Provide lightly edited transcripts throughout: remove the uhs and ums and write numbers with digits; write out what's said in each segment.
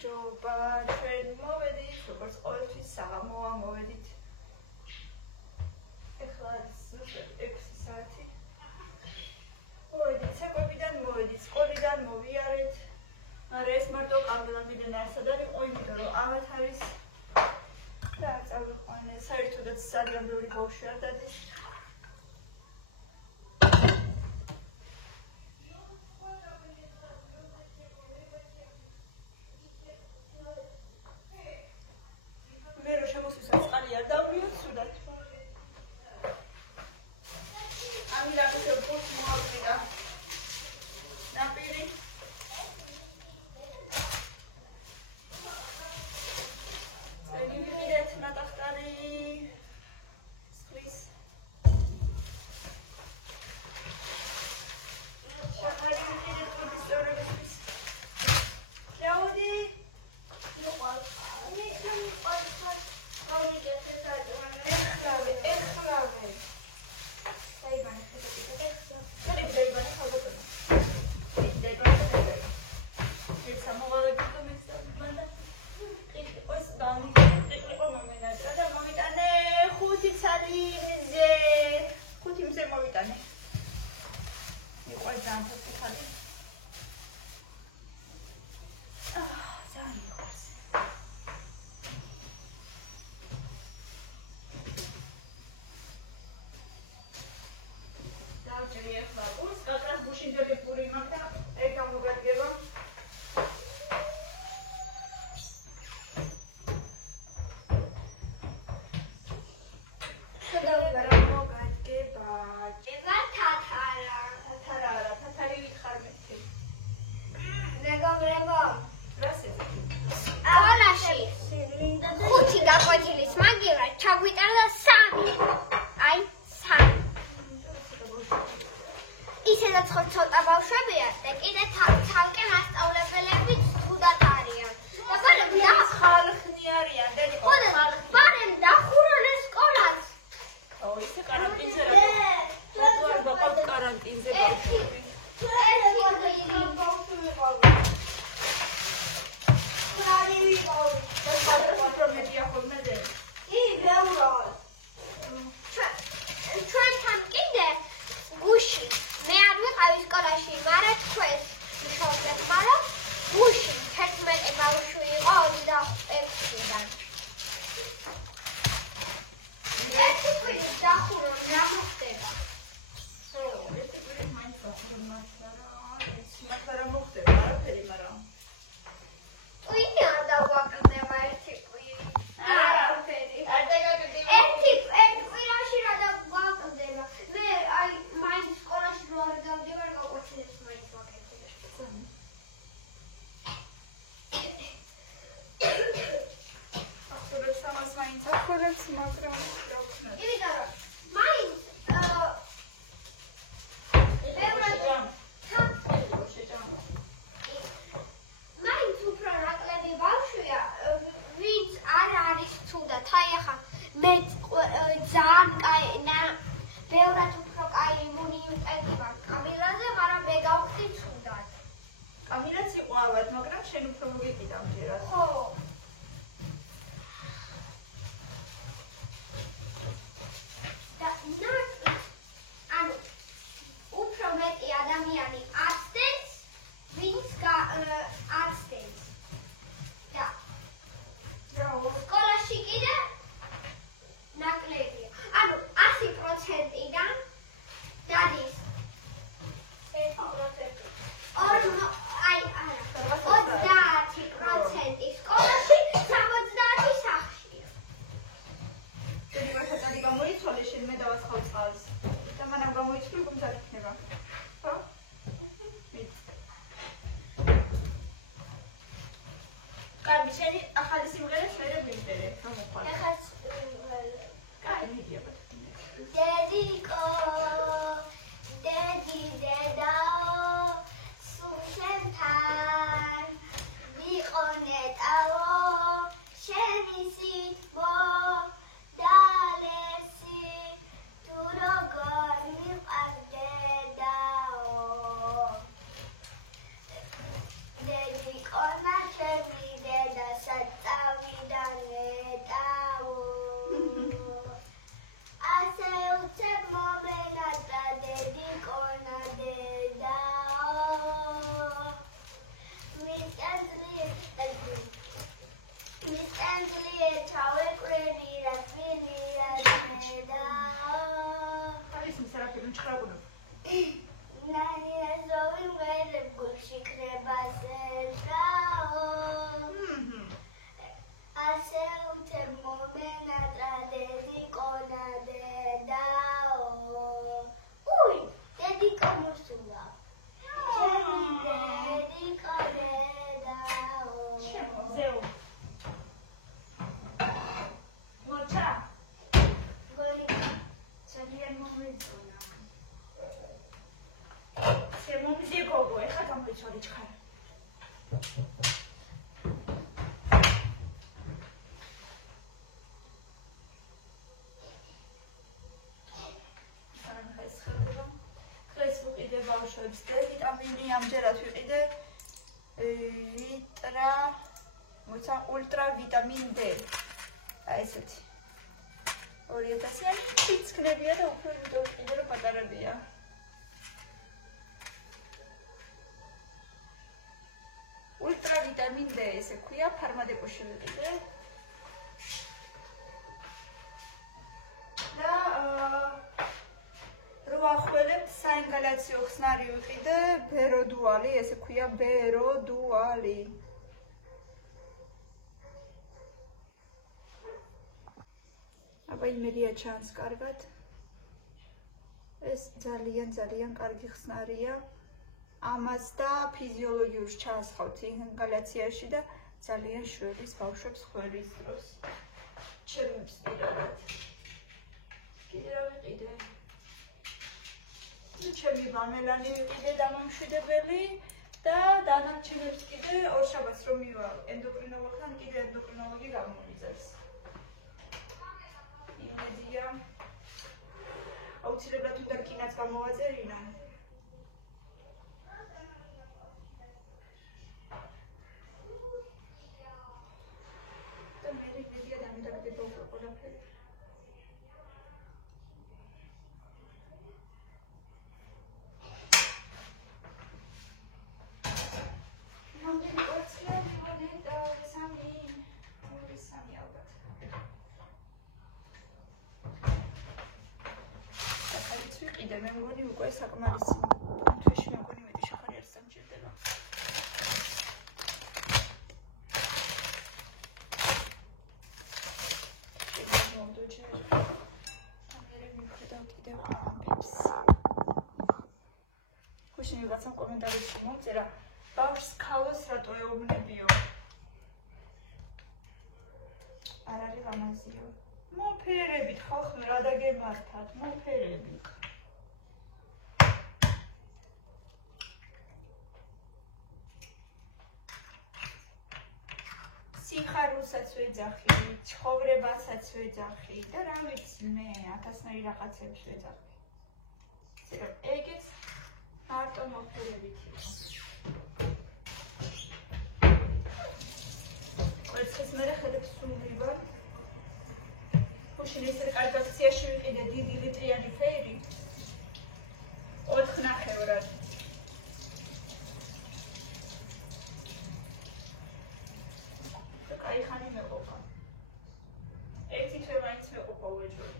მადლობა, ჩვენ მოვედით, როგორც ყოველთვის საღამოა მოვედით. ეხლა ზუსტად 6 საათი. მოვედით საკვებიდან, მოვედით სკოლიდან, მოვიარეთ. არა ეს მარტო კამბლამდიდან არსად არის, იმიტომ რომ ამათ არის და არ წავიყვანე, საერთოდაც ძალიან ბევრი ბავშვი არ დადის. მე რო შემოსვისაც წყალი არ დავლიოთ სუდად. ამილაკის პურს მოაკვირა. ნაპირი. წელი ვიყიდეთ ნატახტარი. სხლის. შახარი ვიყიდეთ პურს სწორებისთვის. ჩაუდი. Dedicona, ვიტამინი ამჯერად ვიყიდე ultra vitamin D. აი ესეთი. 2000-იანი ფიცქნებია და უფრო ვიყიდე რომ პატარებია. Ultra vitamin D ესე ქვია, ფარმადეპოში ვიყიდე. და რვახველებ საინგალაციო ხსნარი ვიყიდე, ბეროდუალი, ესე ქვია ბეროდუალი. აბა იმედია ჩანს კარგად. ეს ძალიან კარგი ხსნარია. ამას და ფიზიოლოგიურს ჩაასხავთ ინგალაციაში და ძალიან შვების ბავშვებს ხველის დროს. ჩემს პირადად. კიდე რა ვიყიდე? ჩემი ვამელანი ვიყიდე დამამშვიდებელი და დანარჩენებს კიდე ორ შაბათს რომ მივალ ენდოკრინოლოგთან კიდე ენდოკრინოლოგი გამომიწერს. იმედია აუცილებლად თვითონ კინაც გამოვაწერინა. და მე იმედია დამიდაგდება უკვე ყველაფერი. მე მგონი უკვე საკმარისი თვეში მე მგონი მეტი შეხარი არ სამჭირდება. ხუშინი ვიღაცამ კომენტარებში მომწერა ბავშვს ქალოს რატო ეუბნებიო? არ არის ლამაზიო. მოფერებით ხალხი რა დაგემართათ, მოფერებით. სიხარულსაც ვეძახი, ცხოვრებასაც ვეძახი და რა ვიცი მე, ათასნაირი რაღაცებს ვეძახი. ეგეც მარტო მოფერებით. კვერცხის მერე ხედებს სული ვარ. ხუშინი ესე კარგ აქციაში ვიყიდე დიდი ლიტრიანი ფეირი. 4 ევრად. აი ხანი მეყოფა. ერთი თვე მაინც მეყოფა უეჭველი.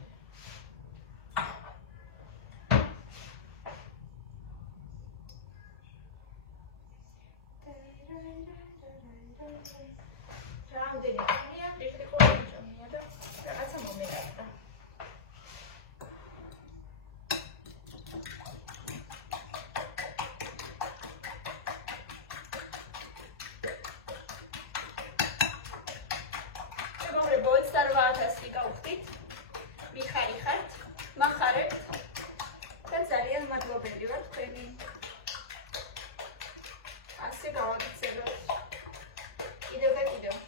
რამდენი ხანია ლიტრი ყოლოჭამია და რაღაცა მომერახდა. მოგრებოც 8000 გავხდით. მიხარიხართ, მახარებთ და ძალიან მადლობელი ვარ თქვენი. ასე გავაკეთებთ. კიდევ და კიდევ.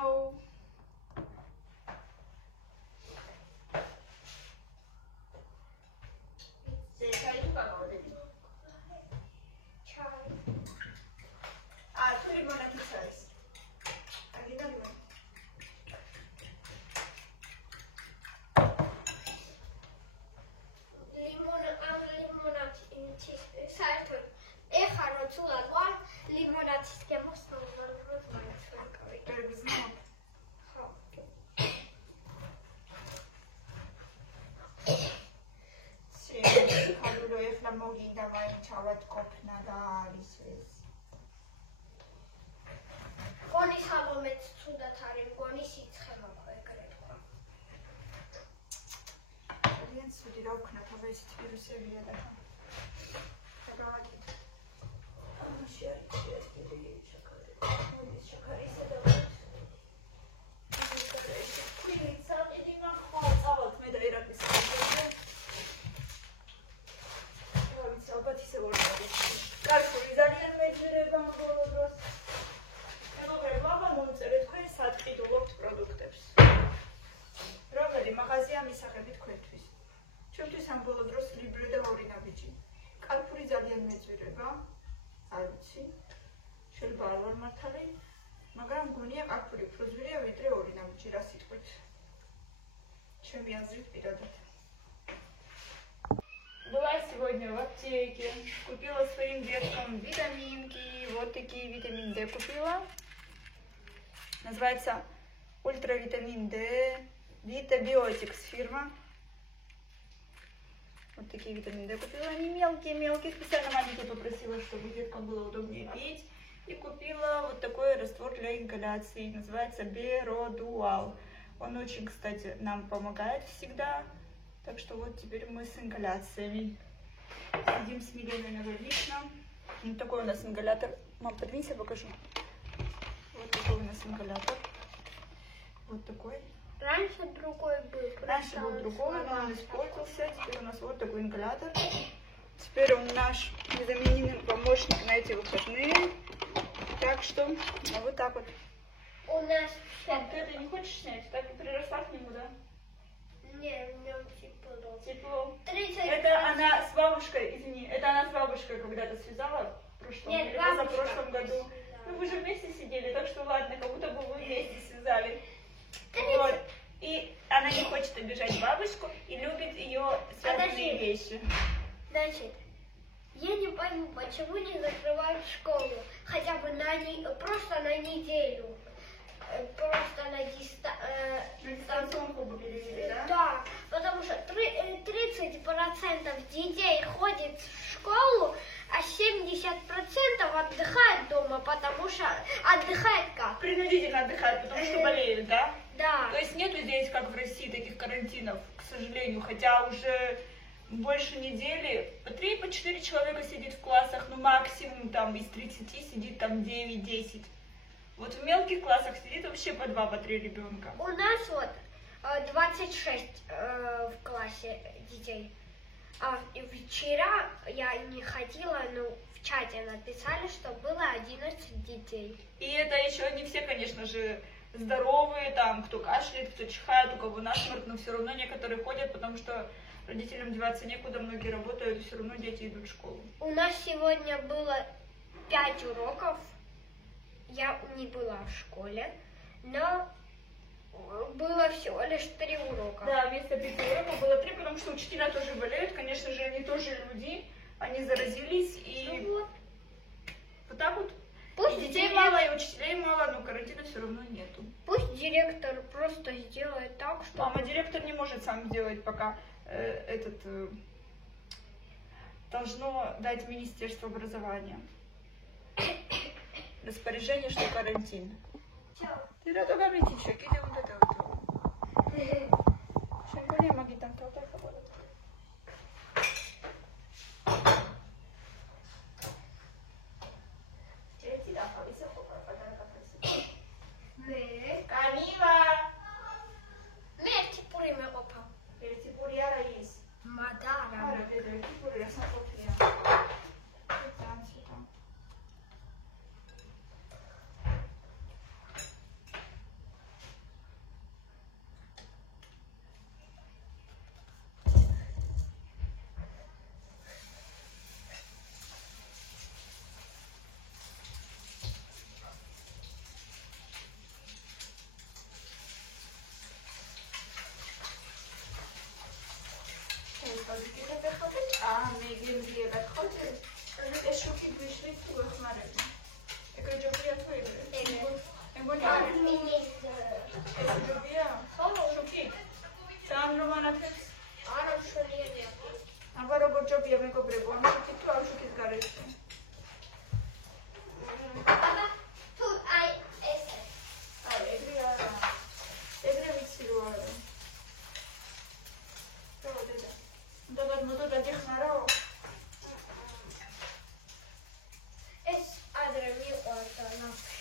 know. მოგინდა მაინჩავად ყოფნა და არის ეს. გონი სალომეც ცუდად არის, გონი სიცხე მოყვა ეგრე თქვა. ძალიან ცუდი რა ვქნათ, აბა ისეთ ვირუსებია და გავაკეთე. ამაში არის კიდე შაქარი. მოდის შაქარი ისე და მისაღებით ქვენთვის. ჩვენთვის ამ ბოლო დროს ლიბრე და ორი ნაბიჯი. კალფური ძალიან მეძვირება. არ ვიცი. შეიძლება არ ვარ მართალი, მაგრამ მგონია კალფური უფრო ძვირია ვიდრე ორი ნაბიჯი, რა სიტყვით. Ჩემი აზრით პირადად. Была сегодня в аптеке. Купила своим деткам витаминки. Вот такие витамин D купила. Называется ультравитамин D. Витабиотикс фирма. Вот такие витамины D купила. Они мелкие. Специально маленькие попросила, чтобы деткам было удобнее пить. И купила вот такой раствор для ингаляции. Называется Беродуал. Он очень, кстати, нам помогает всегда. Так что вот теперь мы с ингаляциями. Сидим с Миленой на больничном. Вот такой у нас ингалятор. Мам, подвинься, покажу. Вот такой у нас ингалятор. Вот такой. Раньше другой был. Раньше был другой, но он испортился. Теперь у нас вот такой ингалятор. Теперь он наш незаменимый помощник на эти выходные. Так что вот так вот. У нас... Ты это не хочешь снять? Так и приросла к нему, да? Не, в нем тепло. Тепло. 30. Это она с бабушкой, извини, это она с бабушкой когда-то связала в прошлом или позапрошлом году. Ну вы же вместе сидели, так что ладно, как будто бы вы вместе связали. Вот. И она не хочет обижать бабушку и любит ее связанные вещи. Значит, я не пойму, почему не закрывают школу, хотя бы просто на неделю. Просто на дистанционку бы перевели, да? Да, потому что 30% детей ходит в школу, а 70% отдыхает дома, потому что отдыхает как? Принудительно отдыхают, потому что болеют, да? Да. То есть нету здесь, как в России, таких карантинов, к сожалению, хотя уже больше недели по 3-4 человека сидит в классах, ну максимум там из 30 сидит там 9-10. Вот в мелких классах сидит вообще по 2-3 ребенка. У нас вот 26 в классе детей. А вчера я не ходила, но в чате написали, что было 11 детей. И это еще не все, конечно же, здоровые, там, кто кашляет, кто чихает, у кого насморк, но все равно некоторые ходят, потому что родителям деваться некуда, многие работают, и все равно дети идут в школу. У нас сегодня было 5 уроков. Я не была в школе, но было всего лишь 3 урока. Да, вместо 5 уроков было 3, потому что учителя тоже болеют, конечно же, они тоже люди, они заразились, и вот так вот. Пусть и детей мало, и учителей мало, но карантина все равно нету. Пусть директор просто сделает так, что... Мама, директор не может сам сделать, пока должно дать Министерство образования распоряжение, что карантин. Ты рада говорить еще, кидай вот это вот. Шампунь маги там толкай погода. Камила! Мертипури ме опа. Мертипури ара есть. Мадара. Ара, мертипури, я сам попья. დიდი მზიებად ხოთ. ეს შუქი გვიშლის თუ ეხმარება. ეგრე ჯობია თუ ეგრე? მეგონი არ ეს ჯობია? ხო, შუქი. ძალიან რომ ანახებს? არა, მშვენიერია. აბა როგორ ჯობია მეგობრებო, ამ შუქით თუ ამ შუქის გარეშე? აბა, თუ აი ესე. აი, ეგრე არა. ეგრე ვიცი რომ არა. მოდოდა დიხმარაო? ეს ადრე მიყვარდა ნახე.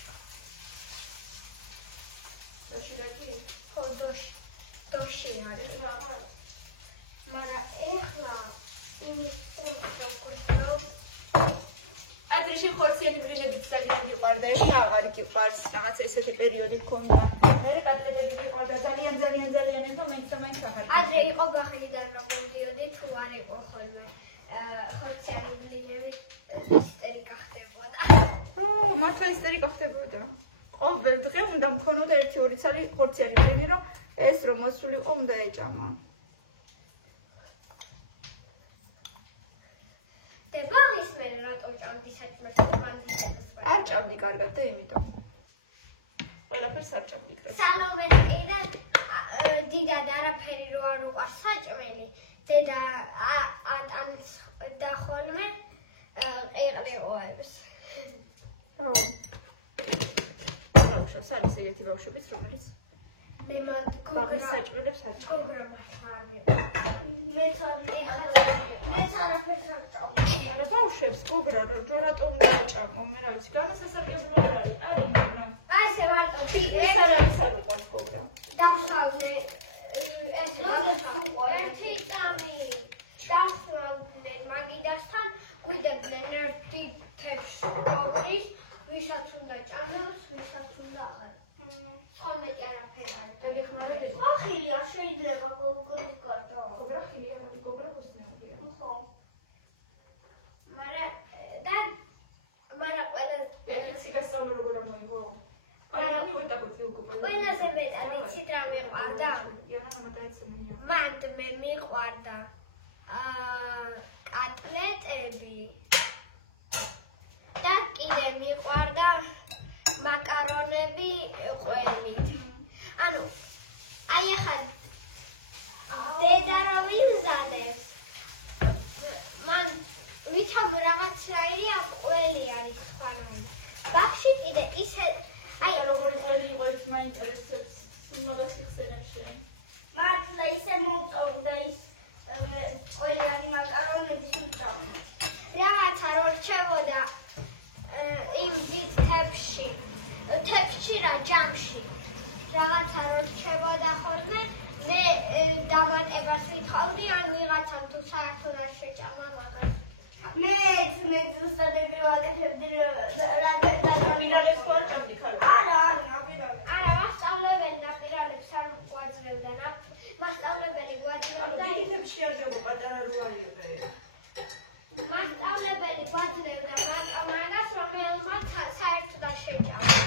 დაშირაკი? ხო, დოში არის. მაგრამ ეხლა იმის ადრეში ხორციანი ბრინჯები ძალიან მიყვარდა, ეს აღარ გიყვარს, რაღაც ესეთი პერიოდი ჰქონდა. მე კატლეტები მიყვარდა ძალიან და მაინც აღარ. ადრე იყო გახიდან რომ მოდიოდი თუ არ იყო ხოლმე ხორციანი ბრინჯები ისტერიკა ხდებოდა. მართლა ისტერიკა ხდებოდა. ყოველ დღე უნდა მქონოდა 1-2 ცალი ხორციანი ბრინჯი, რომ ეს რომ მოსულიყო უნდა ეჭამა. დებალის მე რატო ჭამდი საჭმელს მანდისებს? არ ჭამდი კარგად და იმიტომ. ყველაფერს არ ჭამდი კარგად. სალომეიდან დიდად არაფერი რო არ უყარს საჭმელი. დედა ატანს და ხოლმე ყიყლიყოებს. რო ბავშვებს არის ეგეთი ბავშვებიც, რომელიც მე მან გოგრის საჭმელებს არ ჭამს. გოგრა მართლია. მეც არაფერს არ ჭამ. არა ბავშვებს გოგრა რატო უნდა აჭამო? მე რა ვიცი, განსასარგებლო არ არის. არის, მაგრამ ასე მარტო ეს არ არის საკუთარ გოგრა. დავსავდე ესე ერთი წამი დავსავდნენ მაგიდასთან გვიდებდნენ ერთი თებს გოგრის ვისაც უნდა ჭამოს ვისაც უნდა აღარ ხოლმე არაფერი არ დაგეხმარებოდი? ახილია შეიძლება გოგრის გატო გოგრა ხილია, გოგრა გოსნებია. ხო მაგრამ ყველა ერთი გასწავლე როგორ მოიგო? არა, ხოთა გოთი უკუპა. ყველაზე მეტად იცით რა მიყვარდა? მანდ მე მიყვარდა კატლეტები და კიდე მიყვარდა მაკარონები ყველით. ანუ აი ახლა დედა რომ იმზადებს მან ვიცავ რაღაცაირი ამ ყველი არის სხვანაირი. ბავშვი კიდე ისე აი როგორ ყველი იყო ეს მაინტერესებს. მაგას იხსენებში. მართლა ისე მომწონდა ის ყველიანი მაკარონები უჭამ. რაღაცა რო რჩებოდა იმ დიდ თებში რა ჯამში. რაღაცა რო რჩებოდა ხოლმე მე დავანებას ვითხოვდი ან ვიღაცამ თუ საერთოდ არ შეჭამა მაგას. მეც ზუსტად ეგრე ვაკეთებდი ნაპირალებს თუ არ ჭამდი ხალხი? არა, მასწავლებელი ნაპირალებს არ გვაძლევდა. მასწავლებელი გვაძლევდა თებში არ ჯობო პატარა რო არიყე. მასწავლებელი გვაძლევდა მაგას, რომელმაც საერთოდ არ შეჭამა.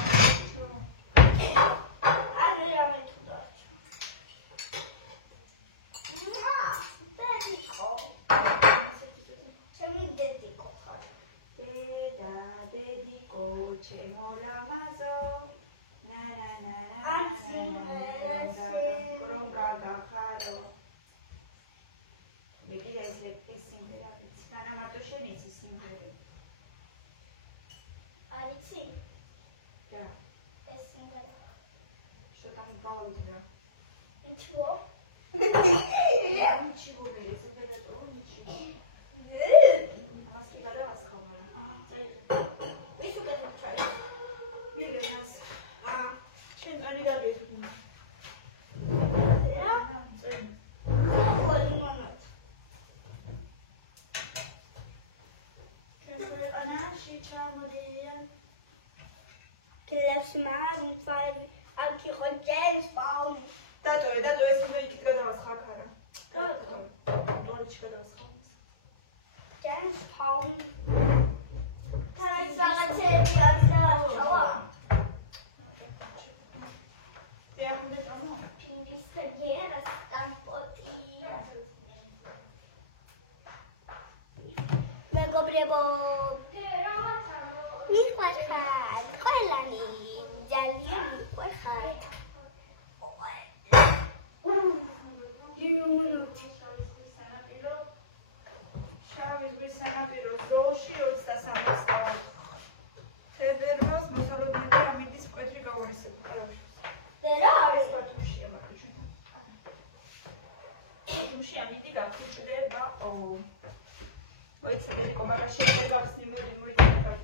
მოიცადე კომარა შეიძლება გახსნი მოიწადე.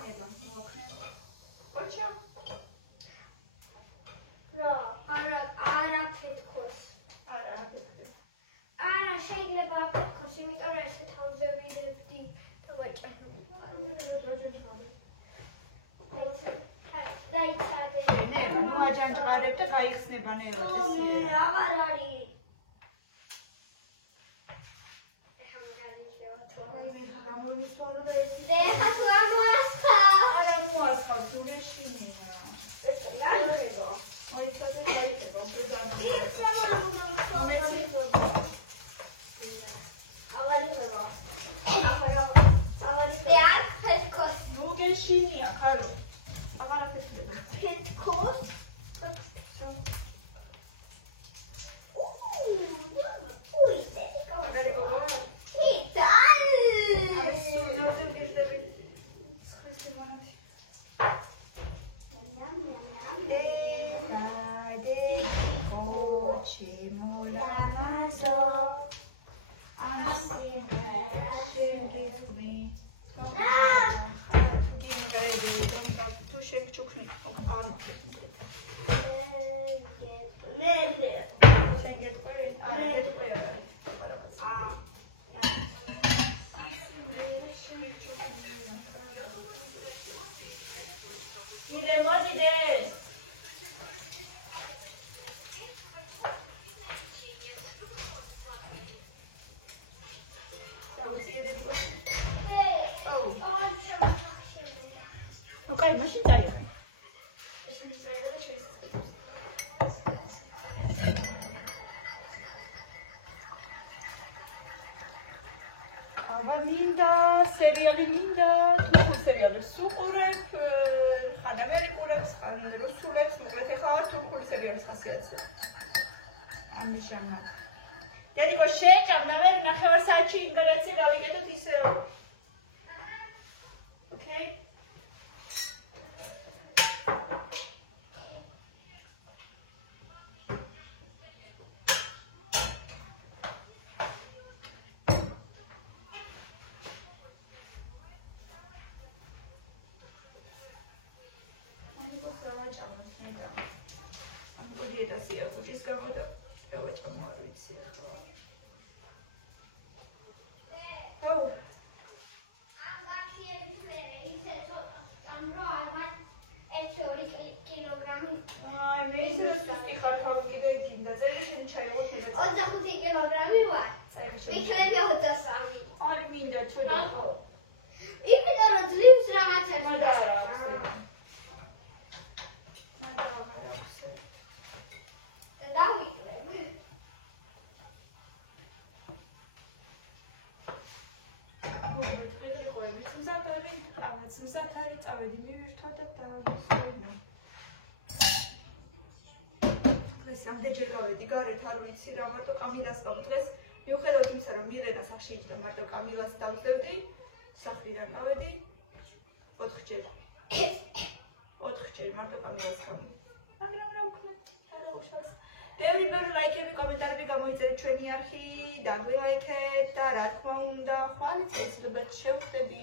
ნება, მოკრე. ოჩა. არა ფეთქოს. არა შეიძლება ფეთქოს, იმიტომ რომ ესე თავზე ვიდებდი და ვაჭარო. ნება, ნუ აჯანჯღარებ და გაიხსნება ნელა წესიერა. აღარ არის. მინდა სერიალი მინდა თუ სერიალებს უყურებ ხან ამერიკულებს ხან რუსულებს მოკლედ ეხლა ვარ თურქული სერიალის ხასიათზე ამიშანა დედიკო შეჭამ და მე ნახევარ საათში ინგლისში გავიგეთოთ ისე ოკეი ამდენჯერ გავედი გარეთ არ ვიცი რა მარტო კამილას გავდრეს მიუხედავად იმისა რომ მირენა სახში იჯდა მარტო კამილას დავწევდი სახლიდან გავედი 4ჯერ მარტო კამილას გამო მაგრამ რა ვქნა არა უშავს ბევრი ლაიქები კომენტარები გამოიწერეთ ჩვენი არხი დაგვილაიქეთ და რა თქმა უნდა ხვალ წესრიგად შევხვდები